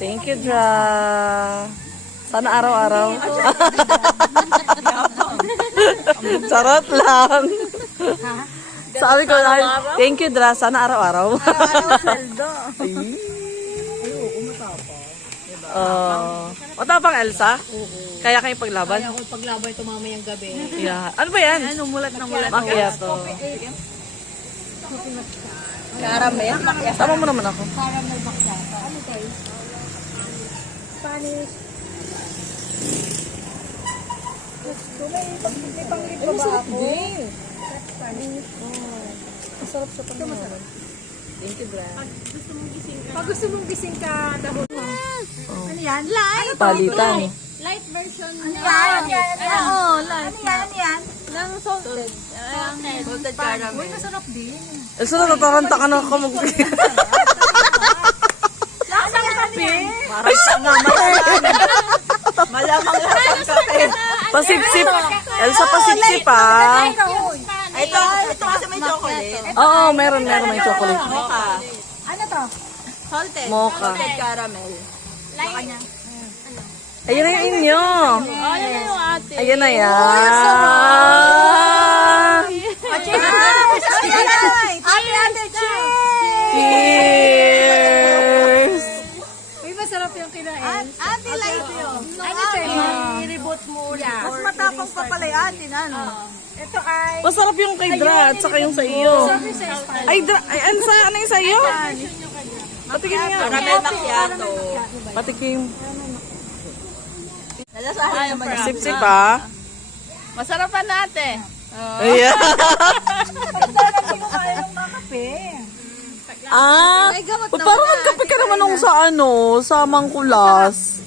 Thank you, Dra. Sana araw-araw. Charot lang. Sabi ko, thank you, Dra. Sana araw-araw. Araw-araw saldo. Matapang Elsa? Kaya kayo paglaban? Kaya ako paglabay ito mamayang gabi. Yeah. Ano ba yan? Ano, mulat na mulat. Macchiato. Caramel. Sama mo naman ako. Caramel macchiato. Ano tayo? Spanish. May panglipa ba ako? Spanish. Masarap siya pang naman. Thank you, Dra. Pag gusto mong gising ka, dahon mo. Ano yan? Light. Palitan. Light version. Ano yan? Oo, light. Ano yan? Ng salted. Salted caramel. Uy, masarap din. Elsa, natataranta ka na ako mag... Lasa ng kape. Ay, sama Malamang lasa ng kape. Pasipsip. Elsa, pasipsip ah. Ito kasi may chocolate. Oo, meron may chocolate. Mocha. Ano to? Salted. Mocha. Salted caramel. Light. Ayun na yung inyo. Oh, yan na yung ate. Ayan na yan. Ate, Cheers! uy, masarap yung kinain. Ate, light yun. Ano to? I-reboot mo ulit. Mas matapang pa pala yung atin, ano? Ito ay... Masarap yung kay Dra at saka yung sa iyo. Sabi sa Spanish. Ay, Dra, ay, ano yung sa iyo? Patikim nga. Caramel macchiato. Patikim. Nalasahan naman yung Sip-sip ah. Masarapan natin. Ayan. kaya ng mga kape. Ah, May gamot parang nagkape ka naman nung sa ano, sa Mangkulas.